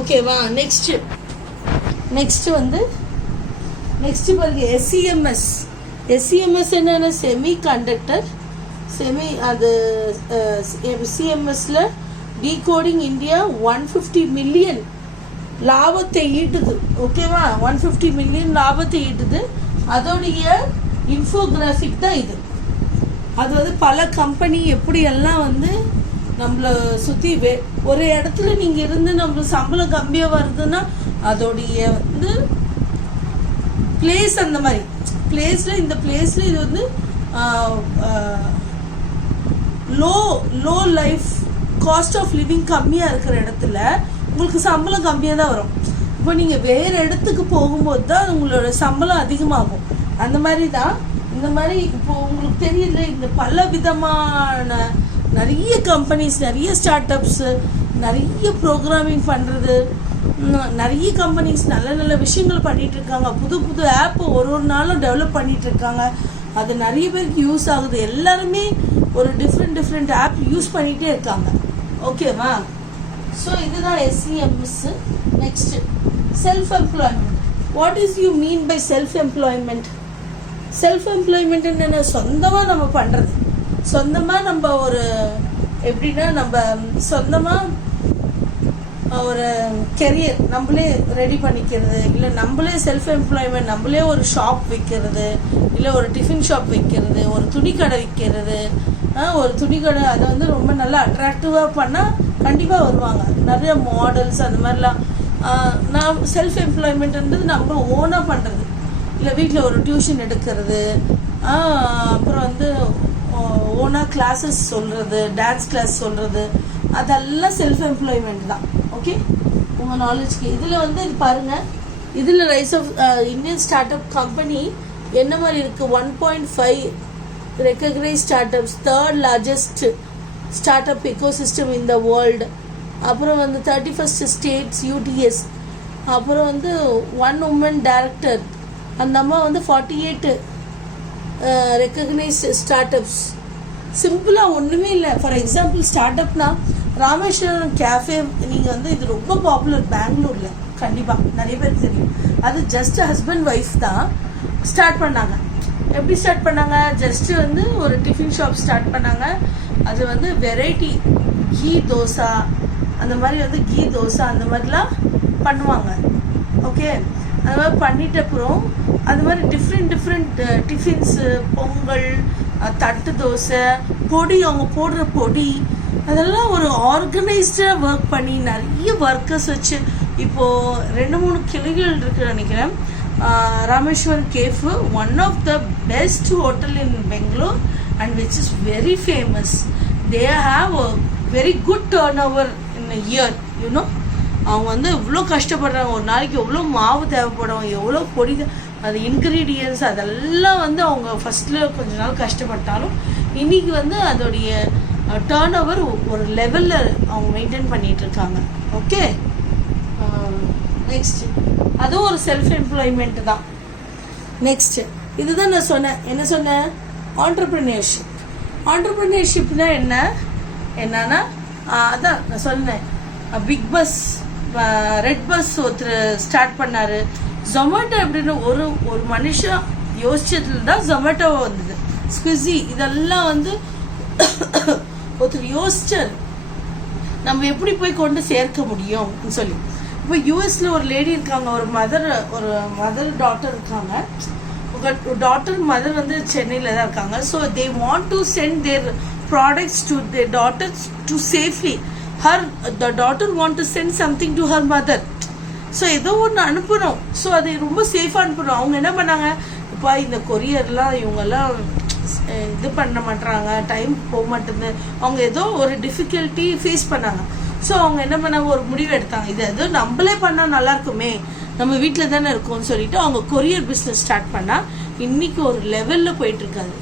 ஓகேவா? நெக்ஸ்ட்டு பாருங்க எஸ்சிஎம்எஸ் என்னென்ன செமிகண்டக்டர் அது சிஎம்எஸ்ல டீகோடிங் இந்தியா 150 million லாபத்தை ஈட்டுது. ஓகேவா? 150 million லாபத்தை ஈட்டுது. அதோடைய இன்ஃபோகிராஃபிக் தான் இது. அது வந்து பல கம்பெனி எப்படியெல்லாம் வந்து நம்மளை சுற்றி ஒரு இடத்துல நீங்கள் இருந்து நம்மளுக்கு சம்பளம் கம்மியாக வருதுன்னா அதோடைய வந்து பிளேஸ், அந்த மாதிரி இந்த பிளேஸில் இது வந்து low life cost of living கம்மியாக இருக்கிற இடத்துல உங்களுக்கு சம்பளம் கம்மியாக தான் வரும். இப்போ நீங்கள் வேறு இடத்துக்கு போகும்போது தான் உங்களோட சம்பளம் அதிகமாகும். அந்த மாதிரி தான் இந்த மாதிரி இப்போ உங்களுக்கு தெரியல, இந்த பல விதமான நிறைய கம்பெனிஸ், நிறைய ஸ்டார்ட் அப்ஸு, நிறைய ப்ரோக்ராமிங் பண்ணுறது, நிறைய கம்பெனிஸ் நல்ல விஷயங்கள் பண்ணிகிட்ருக்காங்க. புது ஆப் ஒரு நாளும் டெவலப் பண்ணிகிட்ருக்காங்க. அது நிறைய பேருக்கு யூஸ் ஆகுது. எல்லாருமே ஒரு டிஃப்ரெண்ட் ஆப் யூஸ் பண்ணிகிட்டே இருக்காங்க. ஓகேவா? ஸோ இதுதான் SCMS. Next self employment. What is you mean by self employment? Self employment என்னென்ன? சொந்தமாக நம்ம பண்ணுறது, சொந்தமாக நம்ம ஒரு எப்படின்னா நம்ம சொந்தமாக ஒரு கெரியர் நம்மளே ரெடி பண்ணிக்கிறது, இல்லை நம்மளே செல்ஃப் எம்ப்ளாய்மெண்ட், நம்மளே ஒரு ஷாப் வைக்கிறது, இல்லை ஒரு டிஃபன் ஷாப் வைக்கிறது, ஒரு துணிக்கடை வைக்கிறது. ஒரு துணிக்கடை அதை வந்து ரொம்ப நல்லா அட்ராக்டிவாக பண்ணால் கண்டிப்பாக வருவாங்க. நிறைய மாடல்ஸ் அந்த மாதிரிலாம். நான் செல்ஃப் எம்ப்ளாய்மெண்ட்ன்றது நம்ம ஓனாக பண்ணுறது, இல்லை வீட்டில் ஒரு டியூஷன் எடுக்கிறது, அப்புறம் வந்து ஓனாக கிளாஸஸ் சொல்கிறது, டான்ஸ் கிளாஸ் சொல்கிறது, அதெல்லாம் செல்ஃப் எம்ப்ளாய்மெண்ட் தான். ஓகே, உங்கள் நாலேஜ்க்கு. இதில் வந்து இது பாருங்கள், இதில் rise of Indian start up company என்ன மாதிரி இருக்குது? 1.5 recognise start ups, 3rd largest start up ecosystem in the world. அப்புறம் வந்து 31st ஸ்டேட்ஸ் UTS. அப்புறம் வந்து 1 woman டைரக்டர். அந்த அம்மா வந்து 48 ரெக்கக்னைஸ்ட் ஸ்டார்ட் அப்ஸ். சிம்பிளாக ஒன்றுமே இல்லை. For example start Apna Rameswaram cafe, நீங்கள் வந்து இது ரொம்ப பாப்புலர் பெங்களூரில், கண்டிப்பாக நிறைய பேருக்கு தெரியும். அது ஜஸ்ட் ஹஸ்பண்ட் ஒய்ஃப் தான் ஸ்டார்ட் பண்ணாங்க. எப்படி ஸ்டார்ட் பண்ணாங்க? ஜஸ்ட்டு வந்து ஒரு டிஃபின் ஷாப் ஸ்டார்ட் பண்ணாங்க. அது வந்து வெரைட்டி கீ தோசை, அந்த மாதிரி வந்து கீ தோசை அந்த மாதிரிலாம் பண்ணுவாங்க. ஓகே, அந்த மாதிரி பண்ணிட்ட அப்புறம் அது மாதிரி டிஃப்ரெண்ட் டிஃபின்ஸு, பொங்கல், தட்டு தோசை, பொடி, அவங்க போடுற பொடி, அதெல்லாம் ஒரு ஆர்கனைஸ்டாக ஒர்க் பண்ணி நிறைய ஒர்க்கர்ஸ் வச்சு இப்போது 2-3 கிளைகள் இருக்குன்னு நினைக்கிறேன். Rameswaram cafe one of the best hotel in Bangalore and which is very famous. They have a very good turn over in a year. You know, அவங்க வந்து எவ்வளோ கஷ்டப்படுறாங்க. ஒரு நாளைக்கு எவ்வளோ மாவு தேவைப்படும், எவ்வளோ பொடி, அது இன்க்ரீடியன்ஸ், அதெல்லாம் வந்து அவங்க ஃபஸ்ட்டில் கொஞ்ச நாள் கஷ்டப்பட்டாலும் இன்றைக்கி வந்து அதோடைய டர்ன் ஓவர் ஒரு லெவலில் அவங்க மெயின்டைன் பண்ணிகிட்ருக்காங்க. ஓகே, நெக்ஸ்ட் அதுவும் ஒரு செல்ஃப் எம்ப்ளாய்மெண்ட் தான். நெக்ஸ்ட்டு இதுதான் நான் சொன்னேன். என்ன சொன்னேன்? ஆண்டர்ப்ரினர்ஷிப். ஆண்டர்ப்ரினர்ஷிப்னா என்னன்னா அதான் நான் சொன்னேன். பிக் பஸ், ரெட் பஸ் ஒருத்தர் ஸ்டார்ட் பண்ணார். ஜொமேட்டோ அப்படின்னு ஒரு மனுஷன் யோசிச்சதுல தான் ஜொமேட்டோ வந்தது. ஸ்விக்கி, இதெல்லாம் வந்து ஒருத்தர் யோசிச்சார் நம்ம எப்படி போய் கொண்டு சேர்க்க முடியும்னு சொல்லி. இப்போ யூஎஸ்ல ஒரு லேடி இருக்காங்க, ஒரு மதர் டாட்டர் இருக்காங்க. டாட்டர் மதர் வந்து சென்னையில் தான் இருக்காங்க. So they want to send their products to their daughters to safely. the daughter want to send something to her mother. So ஏதோ ஒன்று அனுப்புகிறோம். ஸோ அது ரொம்ப சேஃபாக அனுப்புகிறோம். அவங்க என்ன பண்ணாங்க, இப்போ இந்த கொரியர்லாம் இவங்கெல்லாம் இது பண்ண மாட்டுறாங்க, டைம் போக மாட்டேங்குது, அவங்க ஏதோ ஒரு டிஃபிகல்ட்டி ஃபேஸ் பண்ணாங்க. ஸோ அவங்க என்ன பண்ணாங்க, ஒரு முடிவு எடுத்தாங்க, இது ஏதோ நம்மளே பண்ணால் நல்லாயிருக்குமே, நம்ம வீட்டில் தானே இருக்கோம்னு சொல்லிட்டு அவங்க கொரியர் பிஸ்னஸ் ஸ்டார்ட் பண்ணால் இன்றைக்கி ஒரு லெவலில் போயிட்டுருக்காது.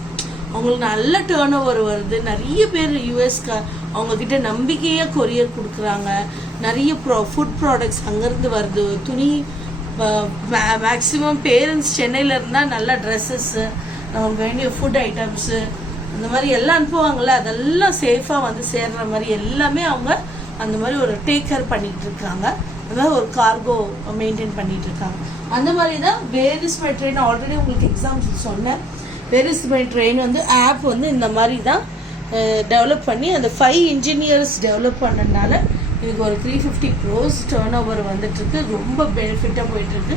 அவங்களுக்கு நல்ல டேர்ன் ஓவர் வருது. நிறைய பேர் யூஎஸ்க்கு அவங்கக்கிட்ட நம்பிக்கையாக கொரியர் கொடுக்குறாங்க. நிறைய ஃபுட் ப்ராடக்ட்ஸ் அங்கேருந்து வருது. துணி மேக்ஸிமம் பேரண்ட்ஸ் சென்னையில் இருந்தால் நல்ல ட்ரெஸ்ஸஸ்ஸு, நமக்கு வேண்டிய ஃபுட் ஐட்டம்ஸு, அந்த மாதிரி எல்லாம் அனுப்புவாங்கள்ல, அதெல்லாம் சேஃபாக வந்து சேர்ற மாதிரி எல்லாமே அவங்க அந்த மாதிரி ஒரு டேக் கேர் பண்ணிகிட்டு இருக்காங்க. அந்த மாதிரி ஒரு கார்கோ மெயின்டைன் பண்ணிகிட்டு இருக்காங்க. அந்த மாதிரி தான் where is my train. Already உங்களுக்கு எக்ஸாம்பிள் சொன்னேன். வேர் இஸ் மை ட்ரெயின் வந்து ஆப் வந்து இந்த மாதிரி தான் டெவலப் பண்ணி அந்த 5 இன்ஜினியர்ஸ் டெவலப் பண்ணதுனால இதுக்கு ஒரு 350 crores டர்ன் ஓவர் வந்துட்டுருக்கு. ரொம்ப பெனிஃபிட்டாக போயிட்டுருக்கு.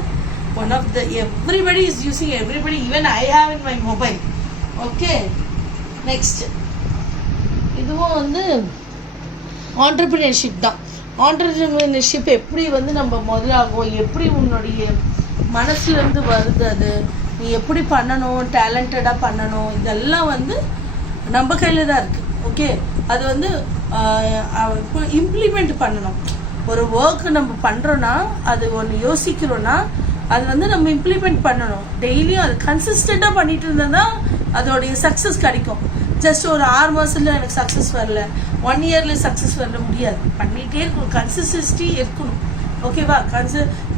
One of the everybody is using, everybody, even I have in my mobile. Okay, next இதுவும் வந்து ஆண்டர்பிரினர்ஷிப் தான். ஆண்டர்பிரினர்ஷிப் எப்படி வந்து நம்ம முதலாகும், எப்படி உன்னுடைய மனசுலேருந்து வருது, அது நீ எப்படி பண்ணணும், டேலண்டடாக பண்ணணும், இதெல்லாம் வந்து நம்ம கையில் தான் இருக்குது. ஓகே, அது வந்து இப்போ இம்ப்ளிமெண்ட் பண்ணணும். ஒரு ஒர்க்கு நம்ம பண்ணுறோன்னா, அது ஒன்று யோசிக்கிறோன்னா அது வந்து நம்ம இம்ப்ளிமெண்ட் பண்ணணும். டெய்லியும் அது கன்சிஸ்டண்ட்டாக பண்ணிட்டு இருந்தால் தான் அதோடைய சக்ஸஸ் கிடைக்கும். ஜஸ்ட் ஒரு 6 மாதத்தில் எனக்கு சக்ஸஸ் வரல, 1 இயரில் சக்ஸஸ் வரல, முடியாது. பண்ணிகிட்டே இருக்கணும், கன்சிஸ்டன்சி இருக்கணும். ஓகேவா?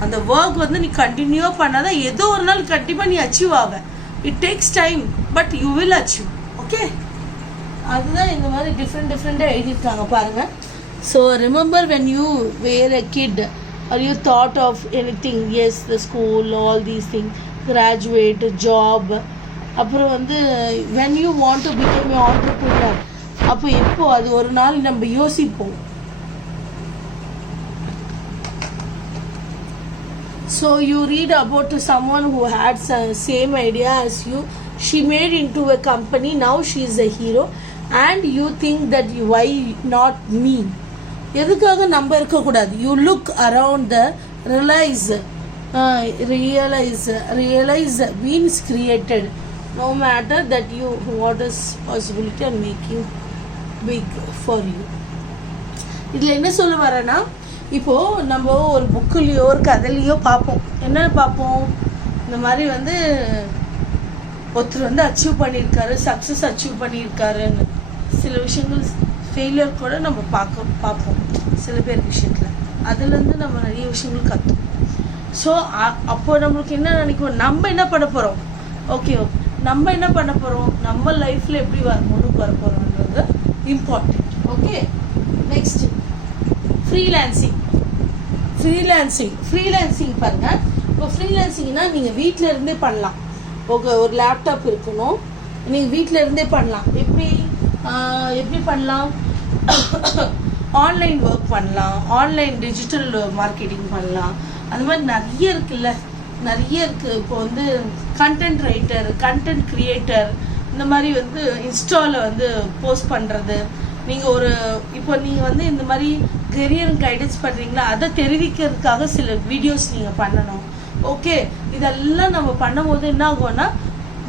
அந்த ஒர்க் வந்து நீ கண்டினியூவாக பண்ணாதான் ஏதோ ஒரு நாள் கண்டிப்பாக நீ அச்சீவ் ஆக. It takes time, but you will achieve. Okay, அதுதான் இந்த மாதிரி டிஃப்ரெண்ட்டாக எழுதியிருக்காங்க பாருங்கள். So remember when you were a kid or you thought of anything, yes, the school, all these things, graduate, job, அப்புறம் வந்து when you want to become an entrepreneur, அப்போ எப்போ அது ஒரு நாள் நம்ம யோசிப்போம். So you read about someone who had same idea as you, she made into a company, now she is a hero, and you think that why not me? எதுக்காக நம்ம இருக்கக்கூடாது? You look around the realise means created, no matter that you what is possibility and making big for you. இதில் என்ன சொல்ல வரேன்னா, இப்போது நம்ம ஒரு புக்குலேயோ ஒரு கதையிலையோ பார்ப்போம். என்ன பார்ப்போம்? இந்த மாதிரி வந்து ஒருத்தர் வந்து அச்சீவ் பண்ணியிருக்காரு, சக்ஸஸ் அச்சீவ் பண்ணியிருக்காருன்னு சில விஷயங்கள் ஃபெயிலியர் கூட நம்ம பார்ப்போம் சில பேர் விஷயத்தில். அதுலேருந்து நம்ம நிறைய விஷயங்கள் கற்றுப்போம். ஸோ அப்போ நம்மளுக்கு என்ன நினைக்கும், நம்ம என்ன பண்ண போகிறோம், ஓகே நம்ம என்ன பண்ண போகிறோம், நம்ம லைஃப்பில் எப்படி முன்னுக்கு வர போகிறோம்ன்றது இம்பார்ட்டண்ட். ஓகே, நெக்ஸ்ட் ஃப்ரீலான்சிங் பாருங்கள். இப்போ ஃப்ரீலான்சிங்னா நீங்கள் வீட்டில் இருந்தே பண்ணலாம். ஒரு லேப்டாப் இருக்கணும், நீங்கள் வீட்டில் இருந்தே பண்ணலாம். எப்படி பண்ணலாம், ஆன்லைன் ஒர்க் பண்ணலாம், ஆன்லைன் டிஜிட்டல் மார்க்கெட்டிங் பண்ணலாம். அந்த மாதிரி நிறைய இருக்குது. இப்போ வந்து கண்டென்ட் ரைட்டர், கண்டென்ட் கிரியேட்டர், இந்த மாதிரி வந்து இன்ஸ்டாவில் போஸ்ட் பண்ணுறது. நீங்கள் இப்போ நீங்கள் வந்து இந்த மாதிரி கெரியர் கைடன்ஸ் பண்ணுறீங்களா, அதை தெரிவிக்கிறதுக்காக சில வீடியோஸ் நீங்கள் பண்ணணும். ஓகே, இதெல்லாம் நம்ம பண்ணும்போது என்ன ஆகும்னா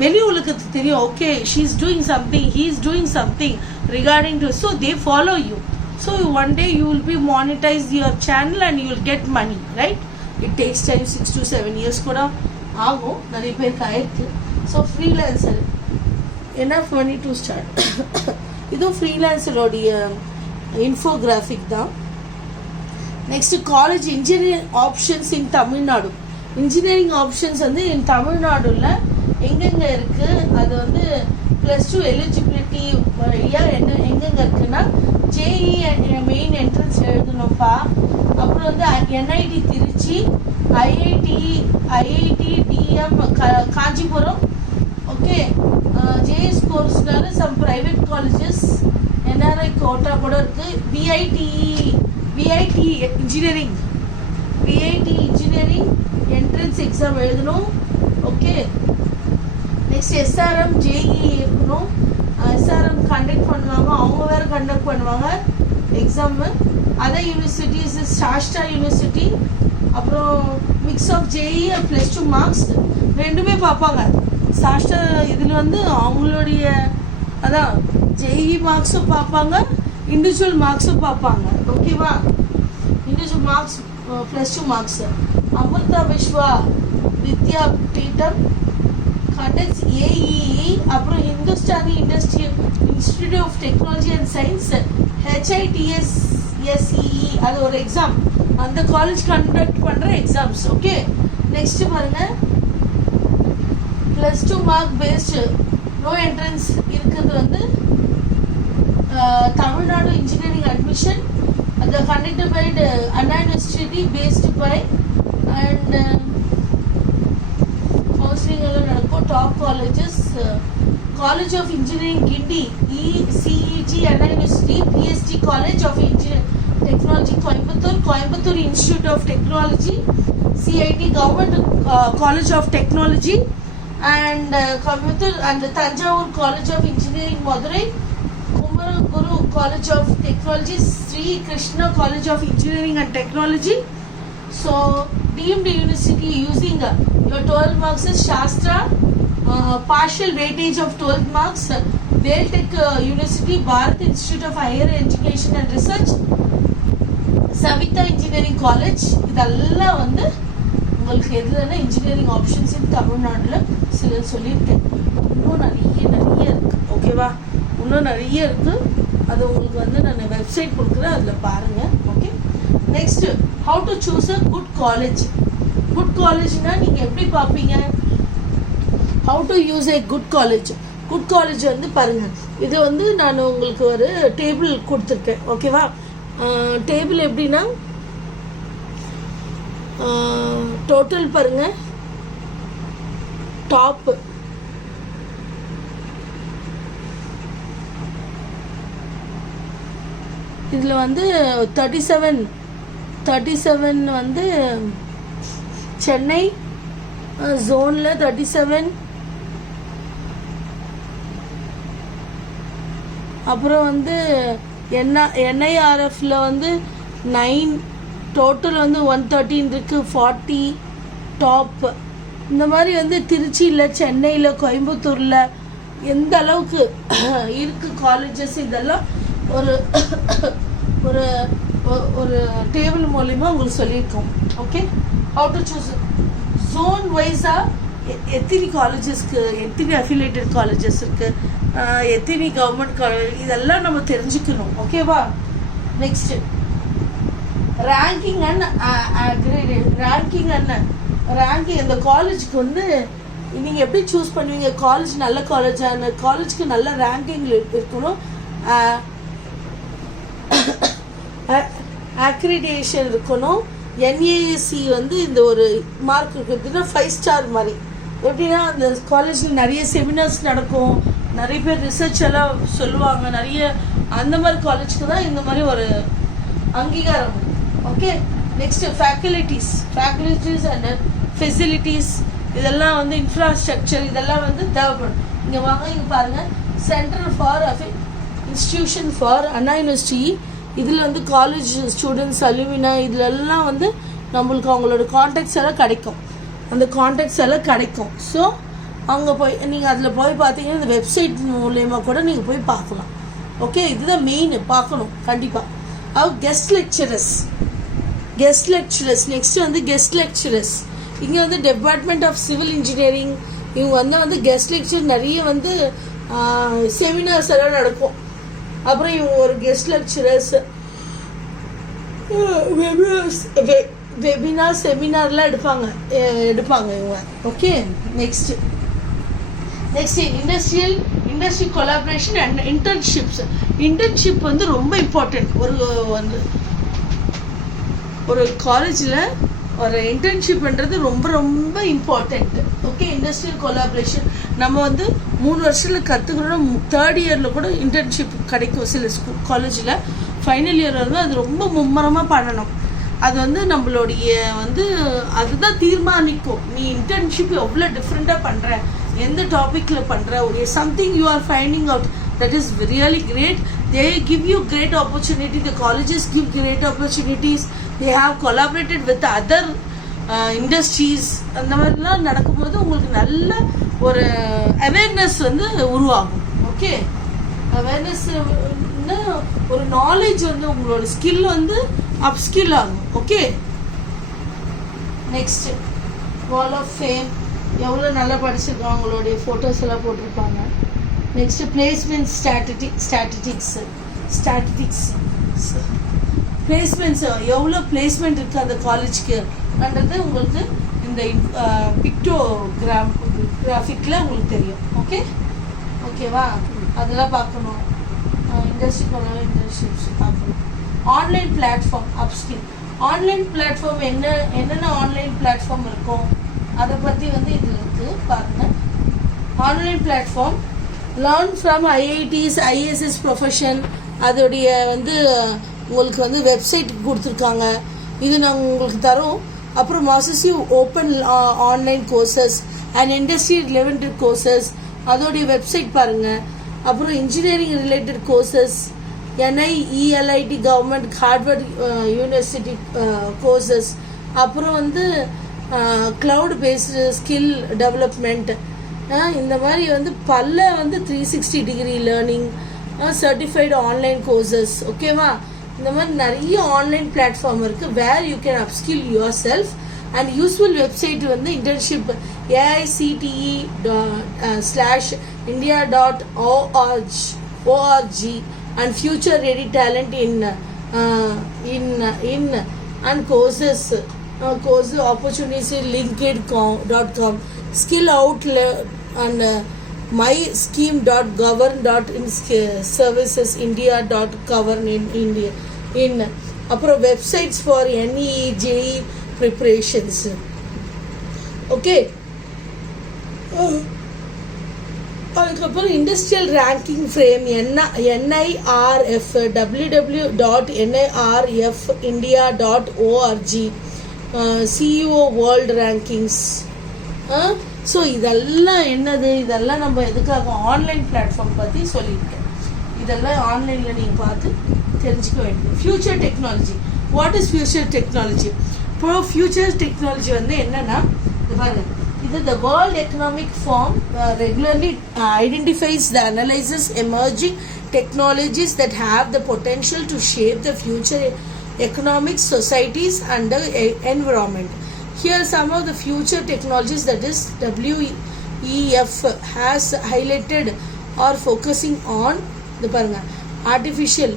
வெளி உலகத்துக்கு தெரியும், okay she is doing something, he is doing something regarding to, so they follow you. So one day you will be monetise your channel and you will get money, right? It takes time, 6 to 7 years கூட ஆகும், நிறைய பேருக்கு ஆயிருக்கு. So freelancer enough money to start. இதுவும் ஃப்ரீலான்சரோடைய இன்ஃபோகிராஃபிக் தான். நெக்ஸ்ட் காலேஜ் இன்ஜினியரிங் ஆப்ஷன்ஸ் இன் தமிழ்நாடு. இன்ஜினியரிங் ஆப்ஷன்ஸ் இன் தமிழ்நாடுல எங்கெங்கே இருக்குது, அது +2 எலிஜிபிலிட்டி எங்கெங்கே இருக்குன்னா ஜேஇ மெயின் என்ட்ரன்ஸ் எழுதணும்ப்பா. அப்புறம் NIT Trichy, IIT DM Kanchipuram. Okay, JS கோர்ஸ்னால some private colleges NRI quota கூட இருக்குது. விஐடி இன்ஜினியரிங் என்ட்ரன்ஸ் எக்ஸாம் எழுதணும். ஓகே, நெக்ஸ்ட் எஸ்ஆர்எம் ஜேஇ இருக்கணும். எஸ்ஆர்எம் கண்டக்ட் பண்ணுவாங்க, அவங்க வேறு கண்டக்ட் பண்ணுவாங்க exam. Other universities Sastra university, அப்புறம் மிக்ஸ் ஆஃப் ஜேஇ +2 மார்க்ஸ் ரெண்டுமே பார்ப்பாங்க. சாஸ்ட்ரா இதில் அவங்களுடைய அதான் ஜேஇ மார்க்ஸும் பார்ப்பாங்க, இண்டிவிஜுவல் மார்க்ஸும் பார்ப்பாங்க. ஓகேவா, individual marks +2 marks. Amrita Vishwa Vidyapeetham conducts AEE, அப்புறம் Hindustani institute of technology and science HITSSEE, அது ஒரு எக்ஸாம், அந்த காலேஜ் கண்டக்ட் பண்ணுற எக்ஸாம்ஸ். ஓகே, நெக்ஸ்ட் பாருங்கள், +2 மார்க் பேஸ்டு நோ என்ட்ரன்ஸ் இருக்கிறது தமிழ்நாடு இன்ஜினியரிங் அட்மிஷன், அது conducted by Anna university based by and counselling எல்லாம் நடக்கும். Top colleges college of engineering Guindy, ECET Anna university, PST college of technology Coimbatore institute of technology, CIT government college of technology and Coimbatore and Tanjavur College of Engineering Madurai, Kumaraguru College of Technology, Sri Krishna College of Engineering and Technology. So deemed university using your 12 marks is Shastra, partial weightage of 12 marks, Beltech University, Bharat Institute of Higher Education and Research, Savita Engineering College. இதெல்லாம் உங்களுக்கு எதுனா இன்ஜினியரிங் ஆப்ஷன்ஸ் தமிழ்நாட்டில் சிலர் சொல்லியிருக்கேன். இன்னும் நிறைய இருக்குது. ஓகேவா, இன்னும் நிறைய இருக்குது. அது உங்களுக்கு நான் வெப்சைட் கொடுக்குறேன், அதில் பாருங்கள். Okay, next how to choose a good college. Good காலேஜ்னால் நீங்கள் எப்படி பார்ப்பீங்க, how to use a good college. Good college பாருங்கள், இது நான் உங்களுக்கு ஒரு டேபிள் கொடுத்துருக்கேன். ஓகேவா, டேபிள் எப்படின்னா டோட்டல் பாருங்க, டாப் இதில் 37 சென்னை ஜோனில் 37, அப்புறம் NIRFல 9, டோட்டல் 113 இருக்குது. 40 டாப். இந்த மாதிரி திருச்சியில், சென்னையில், கோயம்புத்தூரில் எந்த அளவுக்கு இருக்குது காலேஜஸ், இதெல்லாம் ஒரு ஒரு ஒரு டேபிள் மூலிமா உங்களுக்கு சொல்லியிருக்கோம். Okay, how to choose zone வைஸாக எத்தனை காலேஜஸ்க்கு எத்தனை அஃபிலியேட்டட் காலேஜஸ் இருக்குது, எத்தனை கவர்மெண்ட் காலேஜ் இதெல்லாம் நம்ம தெரிஞ்சுக்கணும். ஓகேவா? நெக்ஸ்ட்டு ரேங்கிங் இந்த காலேஜுக்கு வந்து நீங்கள் எப்படி சூஸ் பண்ணுவீங்க? காலேஜ் நல்ல காலேஜான காலேஜுக்கு நல்ல ரேங்கிங் இருக்கணும், அக்ரிடேஷன் இருக்கணும், என்ஏஎஸ்சி வந்து இந்த ஒரு மார்க் இருக்குதுன்னா 5 ஸ்டார் மாதிரி. எப்படின்னா அந்த காலேஜில் நிறைய செமினார்ஸ் நடக்கும், நிறைய பேர் ரிசர்ச் எல்லாம் சொல்லுவாங்க, நிறைய அந்த மாதிரி காலேஜுக்கு தான் இந்த மாதிரி ஒரு அங்கீகாரம். Okay, next faculties and facilities இதெல்லாம் வந்து இன்ஃப்ராஸ்ட்ரக்சர் இதெல்லாம் வந்து தேவைப்படும். இங்கே வாங்க, இங்கே பாருங்கள், centre for institution for Anna university. இதில் வந்து காலேஜ் ஸ்டூடெண்ட்ஸ் அலுமினா இதிலெல்லாம் வந்து நம்மளுக்கு அவங்களோட கான்டாக்ட்ஸ் எல்லாம் கிடைக்கும், அந்த கான்டாக்ட்ஸ் எல்லாம் கிடைக்கும். ஸோ அங்கே போய் நீங்கள் அதில் போய் பார்த்தீங்கன்னா இந்த வெப்சைட் மூலயமா கூட நீங்கள் போய் பார்க்கலாம். ஓகே, இதுதான் மெயின் பார்க்கணும் கண்டிப்பாக. கெஸ்ட் லெக்சரர்ஸ் நெக்ஸ்ட்டு வந்து கெஸ்ட் லெக்சரர்ஸ். இங்கே வந்து டிபார்ட்மெண்ட் ஆஃப் சிவில் இன்ஜினியரிங் இவங்க வந்து கெஸ்ட் லெக்சர் நிறைய வந்து செமினார்ஸ் எல்லாம் நடக்கும். அப்புறம் இவங்க ஒரு கெஸ்ட் லெக்சரர்ஸ் வெபினார் செமினார்லாம் எடுப்பாங்க இவங்க. Okay, next industry collaboration and internship வந்து ரொம்ப இம்பார்ட்டன்ட். ஒரு காலேஜில் ஒரு இன்டர்ன்ஷிப்ன்றது ரொம்ப ரொம்ப இம்பார்ட்டண்ட். ஓகே, இண்டஸ்ட்ரியல் கொலாபரேஷன் நம்ம வந்து 3 வருஷத்தில் கற்றுக்கணும், 3rd இயரில் கூட இன்டர்ன்ஷிப் கிடைக்கும். சில காலேஜில் ஃபைனல் இயர் வந்து அது ரொம்ப மும்மரமாக பண்ணணும். அது வந்து நம்மளுடைய வந்து அதுதான் தீர்மானிக்கும் நீ இன்டர்ன்ஷிப் எவ்வளோ டிஃப்ரெண்ட்டாக பண்ணுற, எந்த டாப்பிக்கில் பண்ணுற, ஒரு something you are finding out. That is really great. They give you great opportunity. The colleges give great opportunities. They have collaborated with other industries. அந்த மாதிரிலாம் நடக்கும்போது உங்களுக்கு நல்ல ஒரு அவேர்னஸ் வந்து உருவாகும். ஓகே, அவேர்னஸ் ஒரு நாலேஜ் வந்து உங்களோட ஸ்கில் வந்து அப்ஸ்கில் ஆகும். Okay, next wall of fame. எவ்வளோ நல்லா படிச்சிருக்காங்க, அவங்களுடைய ஃபோட்டோஸ் எல்லாம் போட்டிருப்பாங்க. நெக்ஸ்ட்டு பிளேஸ்மெண்ட் ஸ்டாட்டிஸ்டிக்ஸ் பிளேஸ்மெண்ட்ஸ் எவ்வளோ பிளேஸ்மெண்ட் இருக்குது அந்த காலேஜ்க்குன்றது உங்களுக்கு இந்த கிராஃபிக்கில் உங்களுக்கு தெரியும். ஓகேவா? அதெல்லாம் பார்க்கணும். இண்டஸ்ட்ரிப்ஸ் பார்க்கணும். Online platform upskill. Online platform என்னென்ன ஆன்லைன் பிளாட்ஃபார்ம் இருக்கும் அதை பற்றி வந்து இது இருக்குது பாருங்கள். Online platform learn from IITs ISS profession அதோடைய வந்து உங்களுக்கு வந்து வெப்சைட் கொடுத்துருக்காங்க, இது நாங்கள் உங்களுக்கு தரோம். அப்புறம் massive open online courses and industry related courses அதோடைய வெப்சைட் பாருங்கள். அப்புறம் engineering related courses NIELIT government Harvard university courses. அப்புறம் வந்து க்ளவுட் பேஸ்டு ஸ்கில் டெவலப்மெண்ட், இந்த மாதிரி வந்து பல வந்து 360 degree learning, certified online courses. ஓகேவா? இந்த மாதிரி நிறைய ஆன்லைன் பிளாட்ஃபார்ம் இருக்குது where you can upskill yourself. And useful website வந்து internship AICTE.India.org and future ready talent in and courses opportunities linkedin.com skill outlet and myscheme.govern.services india.govern in India அப்புறம் websites for NEJE preparations. Okay, அதுக்கப்புறம் industrial ranking frame NIRF www.nirfindia.org CEO world rankings. So இதெல்லாம் என்னது, இதெல்லாம் நம்ம எதுக்காக ஆன்லைன் பிளாட்ஃபார்ம் பற்றி சொல்லியிருக்கேன். இதெல்லாம் ஆன்லைனில் நீங்கள் பார்த்து தெரிஞ்சுக்க வேண்டியது. Future technology. What is future technology? இப்போ ஃபியூச்சர் டெக்னாலஜி வந்து என்னென்னா இது பாருங்கள், இது the World Economic Forum regularly identifies the analyzes emerging technologies that have the potential to shape the future economic societies and the environment. Here are some of the future technologies that is WEF has highlighted R focusing on இது பாருங்கள் ஆர்டிஃபிஷியல்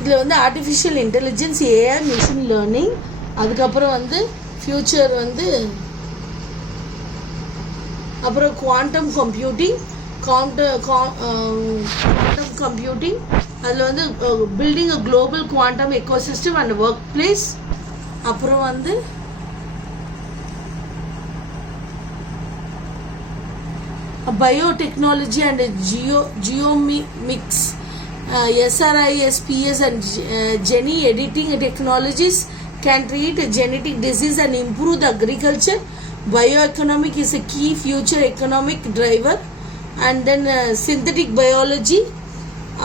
இதில் வந்து artificial intelligence AI machine learning அதுக்கப்புறம் வந்து ஃப்யூச்சர் வந்து அப்புறம் குவாண்டம் கம்ப்யூட்டிங் அதில் வந்து building a global quantum ecosystem and work place அப்புறம் வந்து biotechnology and genomics, SRIS, PS and gene editing technologies can treat genetic disease and improve the agriculture. Bioeconomic is a key future economic driver. And then synthetic biology,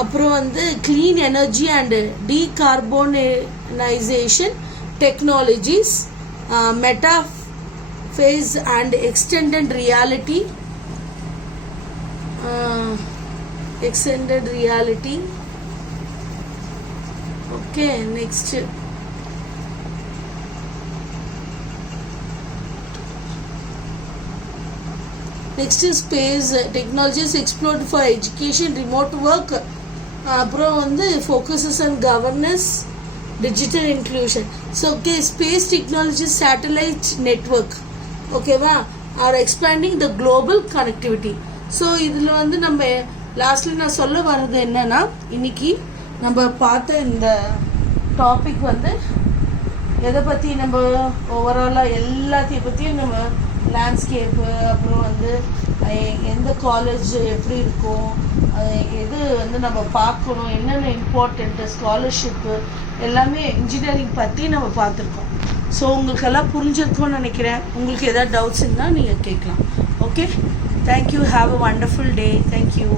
அப்புறம் வந்து clean energy and decarbonization technologies, metaphase and extended reality. Okay, next is space technologies explored for education, remote work, அப்புறம் வந்து focuses on governance, digital inclusion. So okay, space technology satellite network ஓகேவா are expanding the global connectivity. So இதில் வந்து நம்ம லாஸ்ட்டில் நான் சொல்ல வர்றது என்னென்னா இன்றைக்கி நம்ம பார்த்த இந்த டாபிக் வந்து எதை பற்றி நம்ம ஓவராலாக எல்லாத்தையும் பற்றியும் நம்ம லேண்ட்ஸ்கேப்பு அப்புறம் வந்து எந்த காலேஜ் எப்படி இருக்கும் எது வந்து நம்ம பார்க்கணும் என்னென்ன இம்பார்ட்டண்ட்டு ஸ்காலர்ஷிப்பு எல்லாமே இன்ஜினியரிங் பற்றி நம்ம பார்த்துருக்கோம். ஸோ உங்களுக்கெல்லாம் புரிஞ்சிருக்கும்னு நினைக்கிறேன். உங்களுக்கு எதாவது டவுட்ஸ் இருந்தால் நீங்கள் கேட்கலாம். Okay, thank you. Have a wonderful day. Thank you.